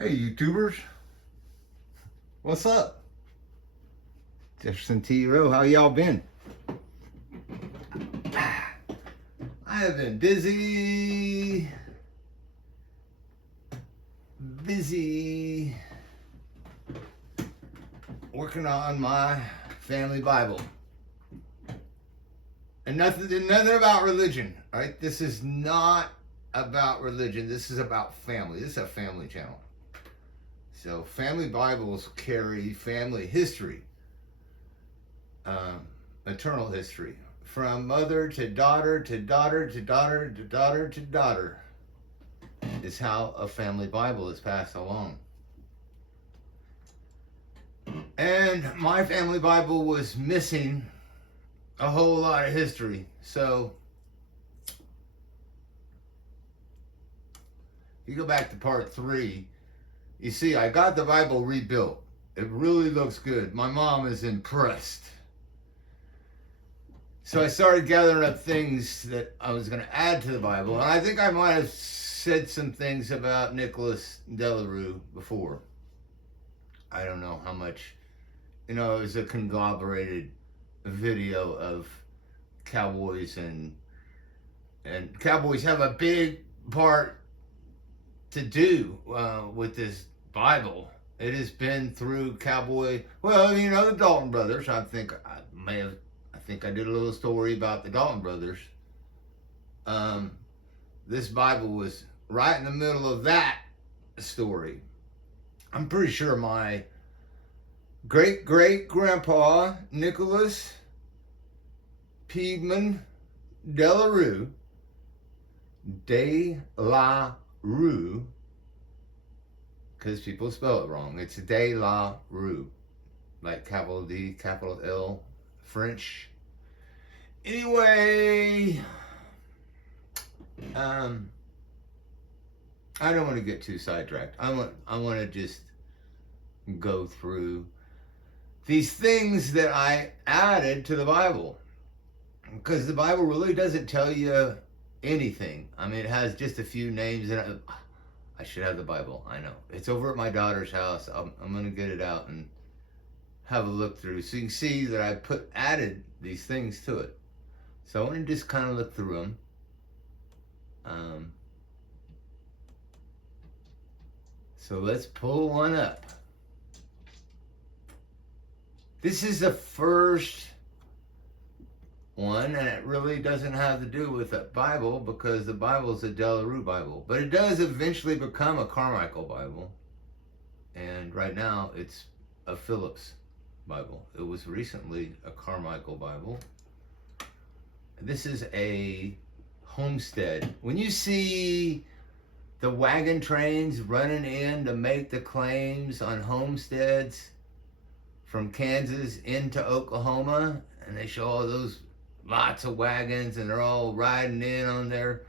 Hey, YouTubers. What's up? Jefferson T. Rowe, how y'all been? I have been busy working on my family Bible. And nothing about religion, right? This is not about religion. This is about family. This is a family channel. So family Bibles carry family history, eternal history, from mother to daughter to daughter to daughter to daughter to daughter is how a family Bible is passed along. And my family Bible was missing a whole lot of history. So if you go back to part 3, you see I got the Bible rebuilt. It really looks good. My mom is impressed. So I started gathering up things that I was going to add to the Bible. And I think I might have said some things about Nicholas Delarue before. I don't know how much. It was a conglomerated video of cowboys, and cowboys have a big part to do with this Bible. It has been through cowboy. Well, the Dalton brothers. I think I did a little story about the Dalton brothers. This Bible was right in the middle of that story. I'm pretty sure my great-great-grandpa, Nicholas Piedmon Delarue, because people spell it wrong. It's De La Rue, like capital D, capital L, French. Anyway, I don't want to get too sidetracked. I want to just go through these things that I added to the Bible, because the Bible really doesn't tell you anything. I mean, it has just a few names, and I should have the Bible. I know it's over at my daughter's house. I'm gonna get it out and have a look through, so you can see that I added these things to it. So I want to just kind of look through them. So let's pull one up. This is the first one, and it really doesn't have to do with the Bible, because the Bible is a Delarue Bible. But it does eventually become a Carmichael Bible. And right now it's a Phillips Bible. It was recently a Carmichael Bible. This is a homestead. When you see the wagon trains running in to make the claims on homesteads from Kansas into Oklahoma, and they show all those lots of wagons, and they're all riding in on their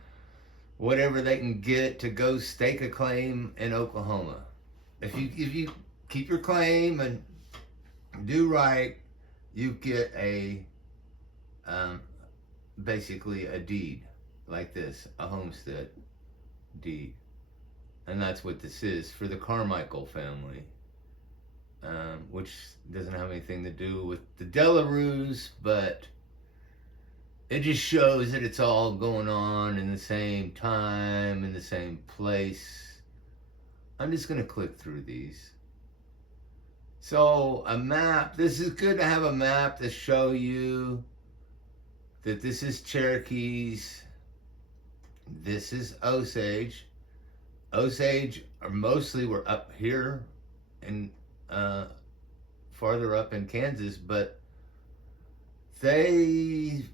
whatever they can get to go stake a claim in Oklahoma. If you keep your claim and do right, you get basically a deed like this, a homestead deed. And that's what this is for the Carmichael family, which doesn't have anything to do with the Delarues, but it just shows that it's all going on in the same time, in the same place. I'm just going to click through these. So a map, this is good to have a map to show you that this is Cherokees, this is Osage. Osage are mostly were up here and farther up in Kansas, but they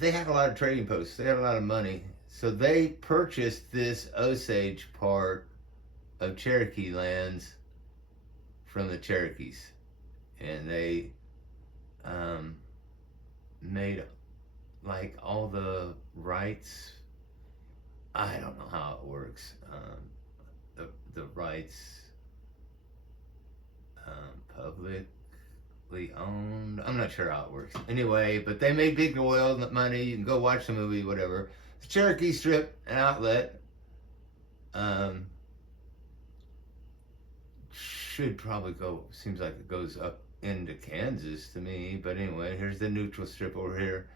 had a lot of trading posts. They had a lot of money, so they purchased this Osage part of Cherokee lands from the Cherokees, and they made like all the rights. I don't know how it works. The rights publicly owned. I'm not sure how it works. Anyway, but they made big oil money. You can go watch the movie, whatever. The Cherokee Strip, an outlet. should probably go, seems like it goes up into Kansas to me. But anyway, here's the neutral strip over here.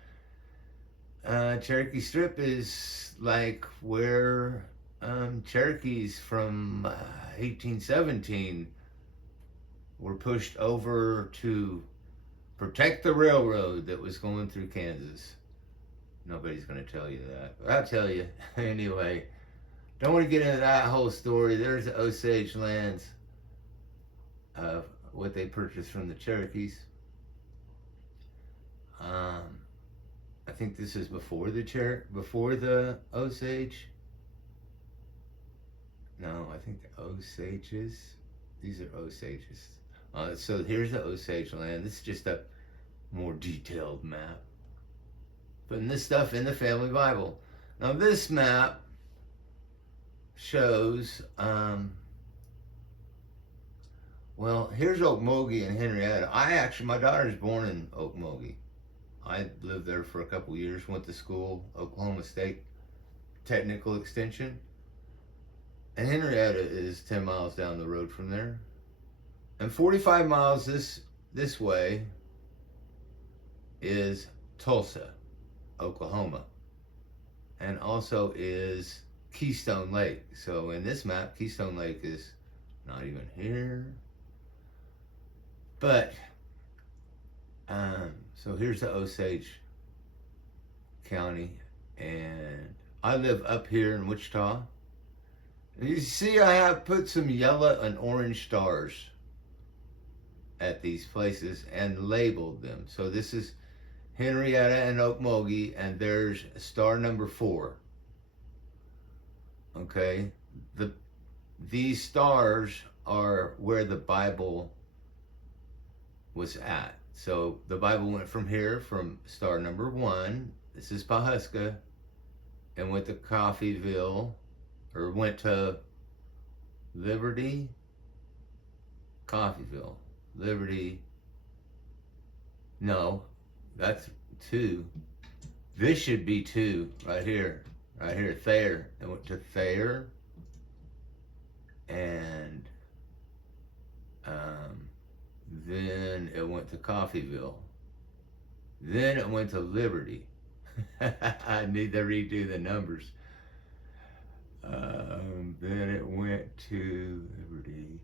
Cherokee Strip is like where Cherokees from 1817 were pushed over to protect the railroad that was going through Kansas. Nobody's going to tell you that. But I'll tell you anyway. Don't want to get into that whole story. There's the Osage lands, what they purchased from the Cherokees. I think this is before the Osage. No, I think the Osages. These are Osages. So here's the Osage land. This is just a more detailed map. Putting this stuff in the family Bible. Now this map shows, well, here's Okmulgee and Henrietta. My daughter's born in Okmulgee. I lived there for a couple years, went to school, Oklahoma State Technical Extension. And Henrietta is 10 miles down the road from there. And 45 miles this way is Tulsa, Oklahoma. And also is Keystone Lake. So in this map, Keystone Lake is not even here. But, so here's the Osage County. And I live up here in Wichita. And you see I have put some yellow and orange stars at these places and labeled them. So this is Henrietta and Okmulgee, and there's star number 4. Okay, these stars are where the Bible was at. So the Bible went from here, from star number 1. This is Pawhuska, and went to Coffeyville, or went to Liberty, Coffeyville, Liberty. No, that's 2. This should be 2 right here. Right here, Thayer. It went to Thayer. And then it went to Coffeyville. Then it went to Liberty. I need to redo the numbers. Then it went to Liberty.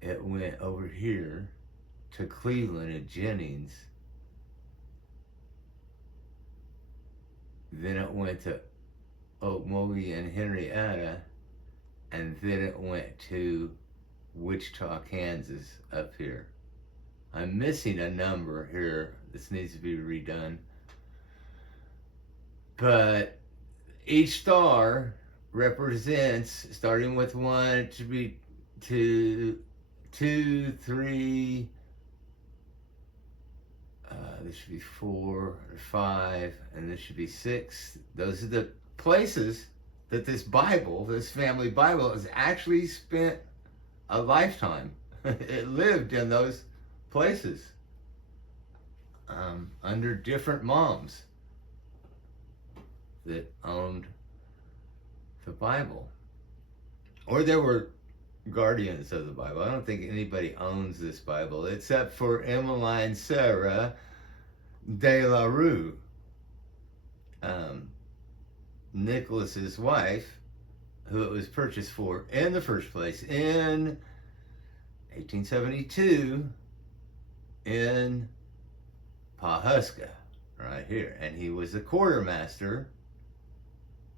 It went over here to Cleveland and Jennings. Then it went to Okmulgee and Henrietta, and then it went to Wichita, Kansas, up here. I'm missing a number here. This needs to be redone. But each star represents, starting with 1, it should be 2, 3, this should be 4 or 5, and this should be 6. Those are the places that this Bible, this family Bible, has actually spent a lifetime. It lived in those places under different moms that owned the Bible. Or there were guardians of the Bible. I don't think anybody owns this Bible except for Emmeline Sarah de la Rue, Nicholas's wife, who it was purchased for in the first place in 1872 in Pawhuska, right here. And he was a quartermaster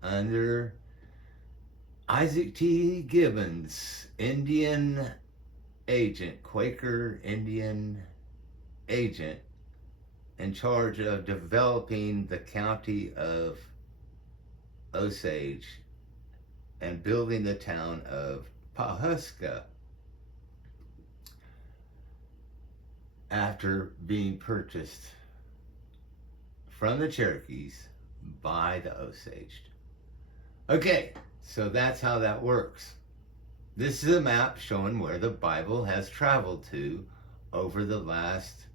under Isaac T. Gibbons, Indian agent, Quaker Indian agent, in charge of developing the county of Osage and building the town of Pawhuska after being purchased from the Cherokees by the Osage. Okay, so that's how that works. This is a map showing where the Bible has traveled to over the last,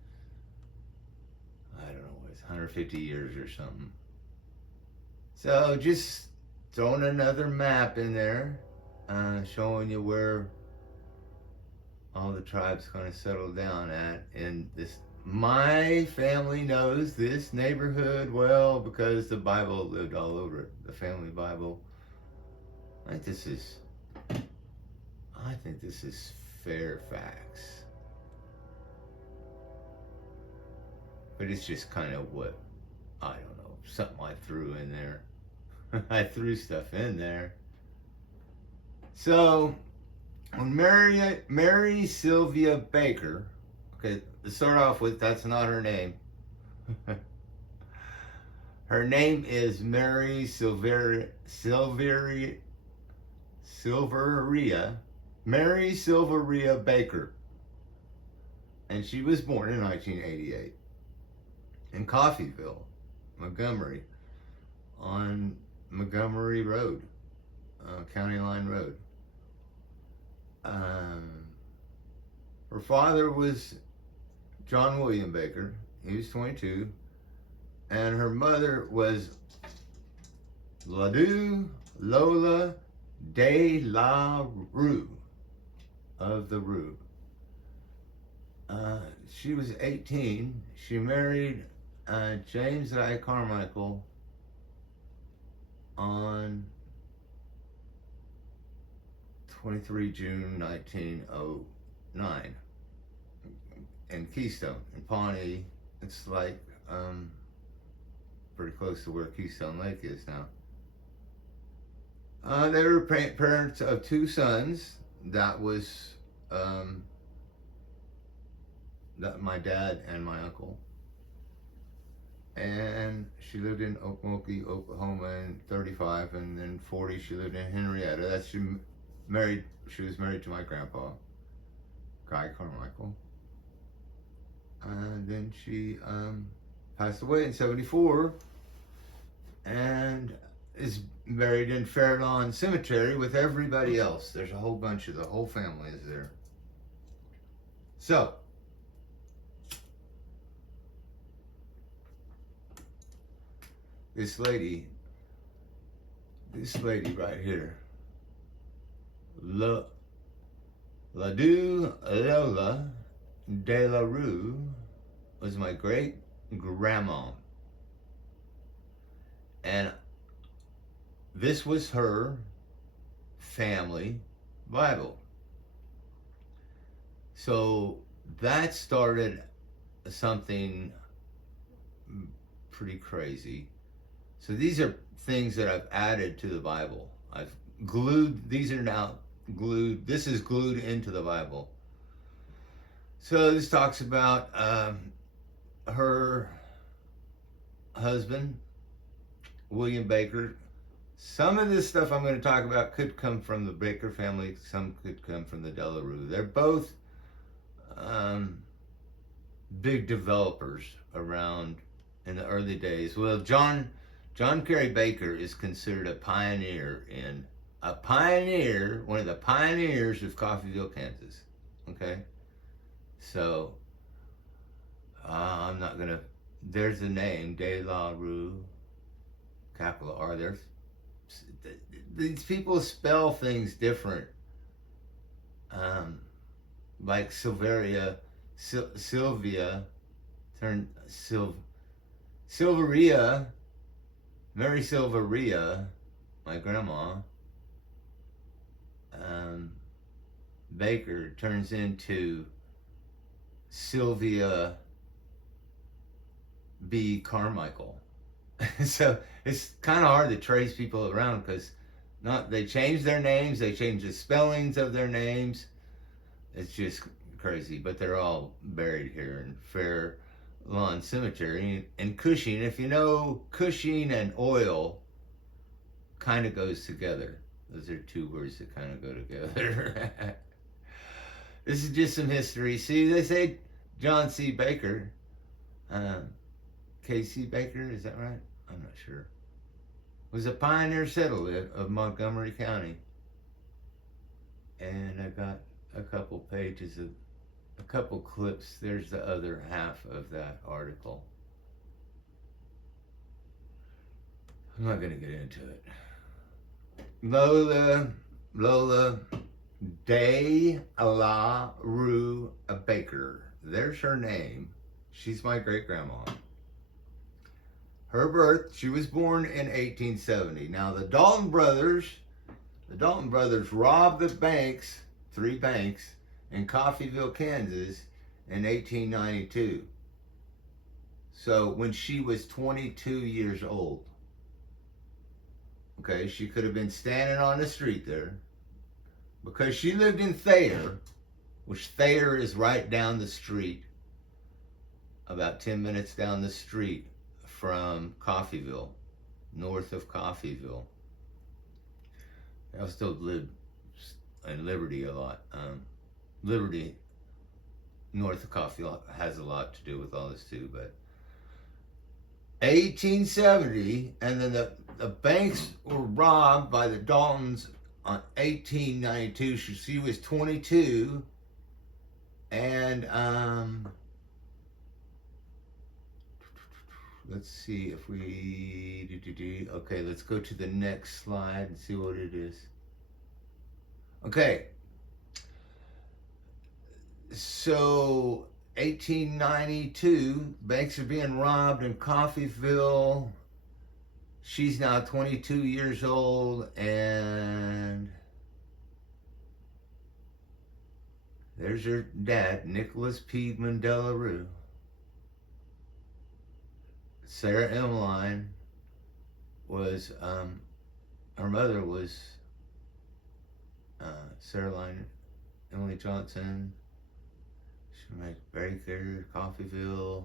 I don't know, what it's 150 years or something. So just throwing another map in there, showing you where all the tribes kind of settled down at. And this, my family knows this neighborhood well because the Bible lived all over it. The family Bible. I think this is, I think this is Fairfax. But it's just kind of what, I don't know, something I threw in there. I threw stuff in there. So, when Mary Sylvia Baker, okay, to start off with, that's not her name. Her name is Mary Silveria, Mary Silveria Baker. And she was born in 1988 in Coffeyville, Montgomery, on Montgomery Road, County Line Road. Her father was John William Baker. He was 22. And her mother was Lola de la Rue, of the Rue. She was 18. She married James I. Carmichael on 23 June 1909 in Keystone, in Pawnee. It's like pretty close to where Keystone Lake is now. They were parents of two sons. That was my dad and my uncle. And she lived in Okmulgee, Oklahoma in 35, and then 40 she lived in Henrietta. That's she was married to my grandpa, Guy Carmichael. And then she passed away in 74 and is buried in Fairlawn Cemetery with everybody else. There's a whole bunch of the whole family is there. So, this lady right here, Lola de la Rue, was my great grandma. And this was her family Bible. So that started something pretty crazy. So these are things that I've added to the Bible. I've glued, these are now glued, this is glued into the Bible. So this talks about her husband, William Baker. Some of this stuff I'm going to talk about could come from the Baker family, some could come from the De La Rue. They're both big developers around in the early days. Well, John Cary Baker is considered a pioneer, one of the pioneers of Coffeyville, Kansas. Okay? So, I'm not gonna, there's the name, De La Rue, capital R. These people spell things different. Like Sylvia turned Silveria, Mary Silveria, my grandma, Baker turns into Sylvia B. Carmichael. So it's kind of hard to trace people around because they change their names, they change the spellings of their names. It's just crazy, but they're all buried here in Fairlawn Cemetery in Cushing. If you know, Cushing and oil kind of goes together. Those are two words that kind of go together. This is just some history. See, they say John C. Baker, K.C. Baker, is that right? I'm not sure. Was a pioneer settler of Montgomery County. And I got a couple pages of, a couple clips. There's the other half of that article. I'm not going to get into it. Lola De La Rue Baker. There's her name. She's my great grandma. Her birth, she was born in 1870. Now the Dalton brothers robbed the banks, 3 banks, in Coffeyville, Kansas in 1892. So when she was 22 years old. Okay, she could have been standing on the street there because she lived in Thayer, which Thayer is right down the street, about 10 minutes down the street from Coffeyville, north of Coffeyville. I still live in Liberty a lot. Liberty, north of Coffeyville, has a lot to do with all this too. But 1870, and then the banks were robbed by the Daltons on 1892. She was 22, and let's see if we okay, let's go to the next slide and see what it is. Okay, so 1892, banks are being robbed in Coffeyville. She's now 22 years old, and there's her dad, Nicholas P. Mandela Rue. Sarah Emmeline was, her mother was Sarah Line, Emily Johnson. She made Baker, Coffeyville.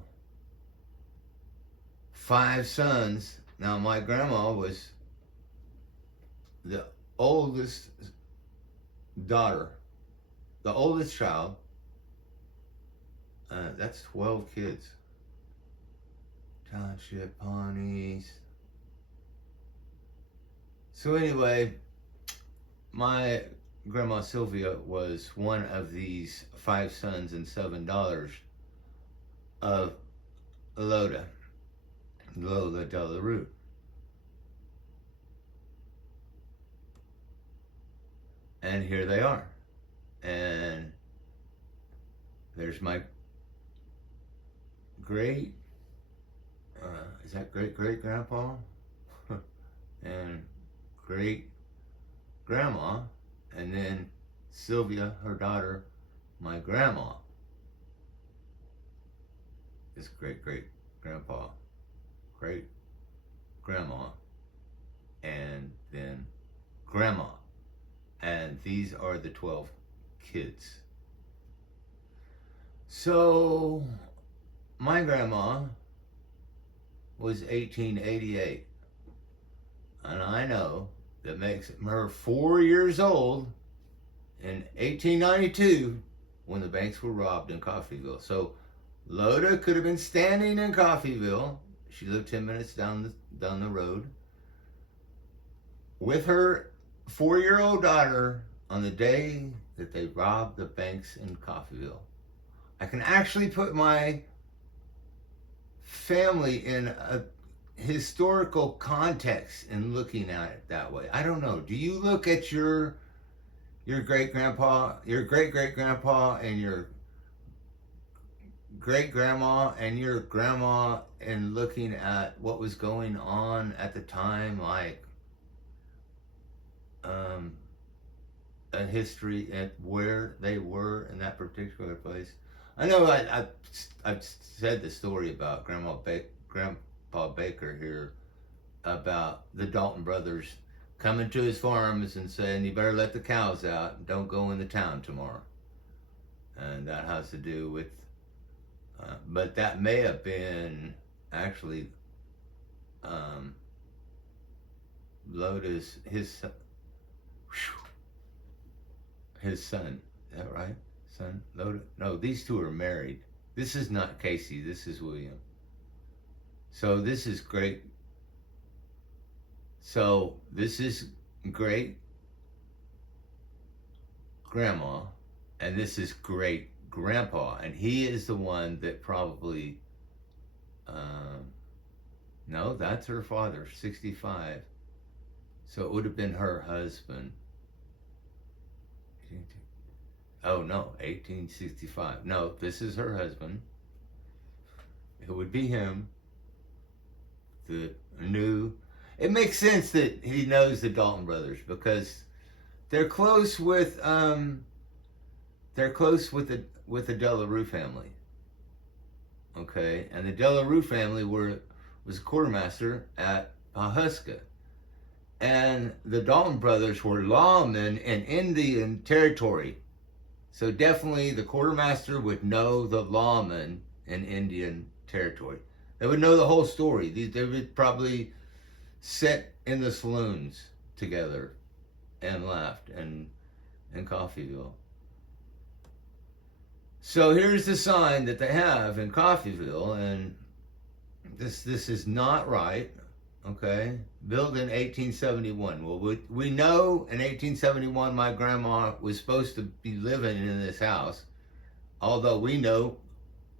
5 sons. Now my grandma was the oldest daughter, the oldest child. That's 12 kids. Township Pawnees. So anyway, my grandma Sylvia was one of these 5 sons and 7 daughters of Lola Della Rue. And here they are. And there's my great, is that great-great-grandpa? And great-grandma. And then Sylvia, her daughter, my grandma, is great-great-grandpa, great-grandma, and then grandma. And these are the 12 kids. So my grandma was 1888. And I know that makes her 4 years old in 1892 when the banks were robbed in Coffeyville. So Loda could have been standing in Coffeyville. She lived 10 minutes down the road with her 4-year-old daughter on the day that they robbed the banks in Coffeyville. I can actually put my family in a historical context in looking at it that way. I don't know. Do you look at your great-grandpa, your great-great-grandpa, and your great-grandma and your grandma and looking at what was going on at the time, like a history and where they were in that particular place? I know I've said the story about Grandpa Baker here about the Dalton brothers coming to his farms and saying, you better let the cows out and don't go in the town tomorrow. And that has to do with, but that may have been actually Loda's, his son. Is that right? Son? Loda? No, these two are married. This is not Casey. This is William. So this is great. So this is great grandma, and this is great grandpa, and he is the one that probably, no, that's her father, 65. So it would have been her husband. Oh no, 1865. No, this is her husband. It would be him. The new. It makes sense that he knows the Dalton brothers because they're close with the De La Rue family. Okay, and the De La Rue family was a quartermaster at Pawhuska. And the Dalton brothers were lawmen in Indian territory. So definitely the quartermaster would know the lawmen in Indian territory. They would know the whole story. They would probably sit in the saloons together and laughed in Coffeyville. So here's the sign that they have in Coffeyville, and this is not right. Okay, built in 1871. Well, we know in 1871 my grandma was supposed to be living in this house, although we know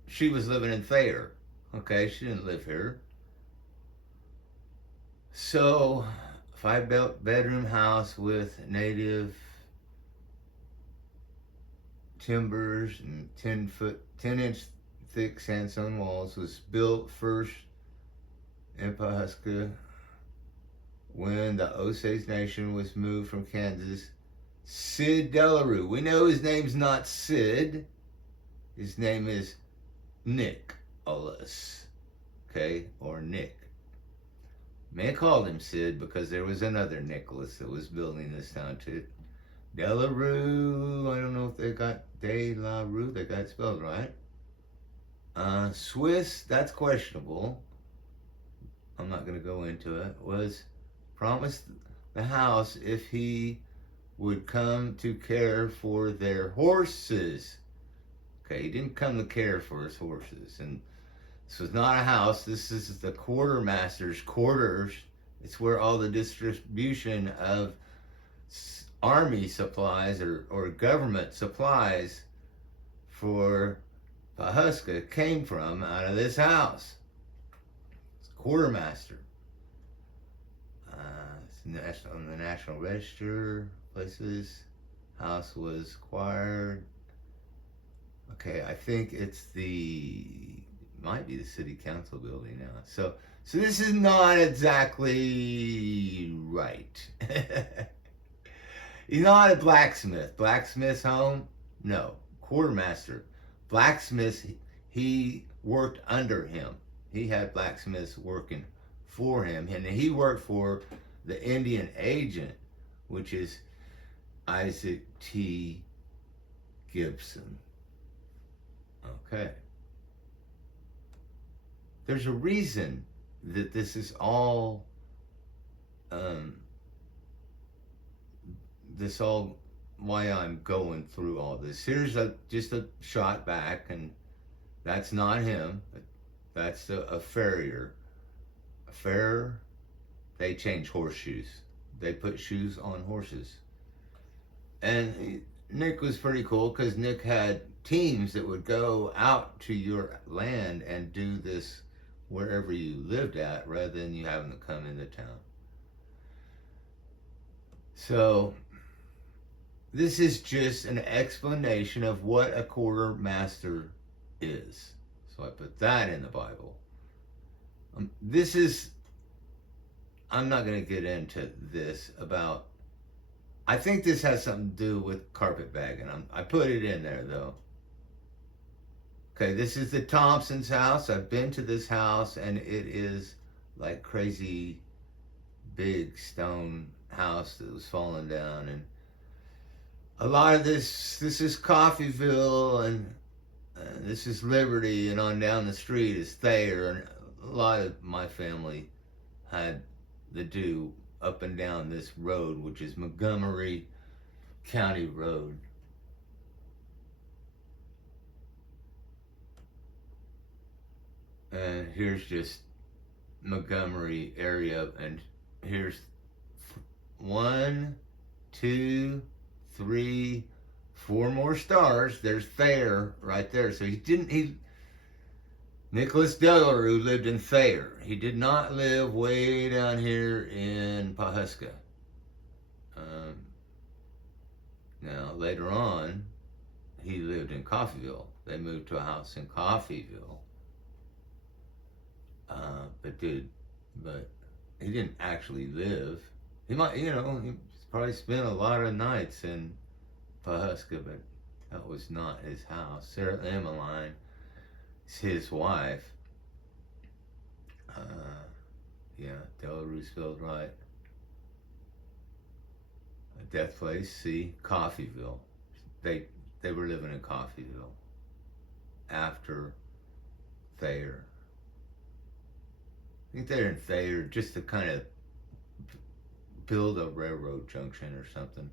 she was living in Thayer. Okay, she didn't live here. So, 5-bedroom house with native timbers and 10-inch thick sandstone walls, was built first in Pawhuska when the Osage Nation was moved from Kansas. Sid De La Rue. We know his name's not Sid. His name is Nicholas. Okay, or Nick. Man called him Sid because there was another Nicholas that was building this town too. De La Rue, I don't know if they got De La Rue, they got it spelled right. Swiss, that's questionable. I'm not going to go into it. Was promised the house if he would come to care for their horses. Okay, he didn't come to care for his horses. And this was not a house. This is the quartermaster's quarters. It's where all the distribution of army supplies or government supplies for Pawhuska came from, out of this house. It's quartermaster. It's on the National Register places. House was acquired. Okay, I think might be the city council building now. So this is not exactly right. He's not a blacksmith. Blacksmith's home? No. Quartermaster. Blacksmiths, he worked under him. He had blacksmiths working for him. And he worked for the Indian agent, which is Isaac T. Gibson. Okay. There's a reason that this is all why I'm going through all this. Here's just a shot back, and that's not him. That's a farrier. A farrier, they change horseshoes. They put shoes on horses. And Nick was pretty cool because Nick had teams that would go out to your land and do this wherever you lived at rather than you having to come into town. So this is just an explanation of what a quartermaster is. So I put that in the Bible. I'm not going to get into this about, I think this has something to do with carpetbagging. I put it in there though. Okay, this is the Thompson's house. I've been to this house, and it is like crazy big stone house that was falling down. And a lot of this is Coffeyville, and this is Liberty, and on down the street is Thayer. And a lot of my family had to do up and down this road, which is Montgomery County Road. And here's just Montgomery area, and here's 1, 2, 3, 4 more stars. There's Thayer right there. So Nicholas De La Rue lived in Thayer. He did not live way down here in Pawhuska. Now, later on, he lived in Coffeyville. They moved to a house in Coffeyville. But he didn't actually live. He might, he probably spent a lot of nights in Pawhuska, but that was not his house. Sarah Emmeline is his wife. Yeah, Della Roosevelt, right. A death place, see, Coffeyville. They were living in Coffeyville after Thayer. I think they're in Thayer just to kind of build a railroad junction or something.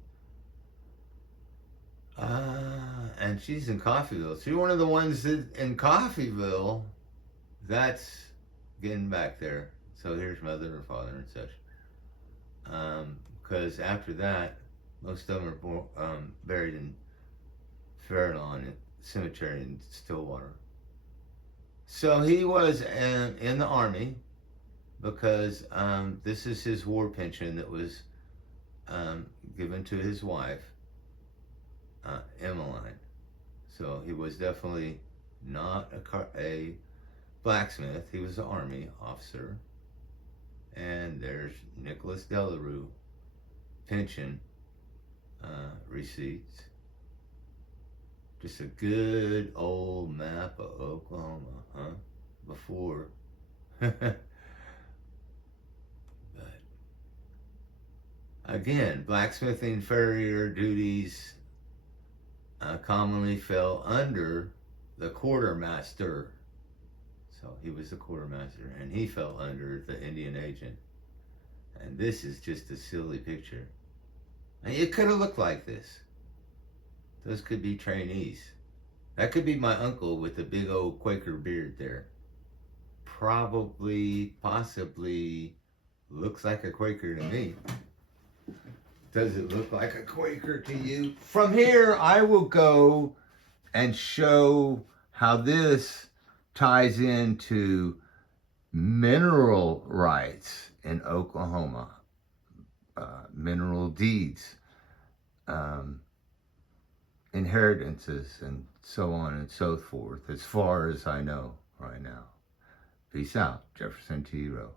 And she's in Coffeyville. She's one of the ones that in Coffeyville, that's getting back there. So here's mother and father and such. Because after that, most of them are buried in Fairlawn Cemetery in Stillwater. So he was in the Army because this is his war pension that was given to his wife, Emmeline. So he was definitely not a blacksmith. He was an Army officer. And there's Nicholas Delarue pension receipts. Just a good old map of Oklahoma, huh? Before. But again, blacksmithing farrier duties commonly fell under the quartermaster. So he was the quartermaster, and he fell under the Indian agent. And this is just a silly picture. And it could have looked like this. Those could be trainees. That could be my uncle with the big old Quaker beard there. Probably, possibly, looks like a Quaker to me. Does it look like a Quaker to you? From here, I will go and show how this ties into mineral rights in Oklahoma, mineral deeds, inheritances, and so on and so forth, as far as I know right now. Peace out, Jefferson T. Rowe.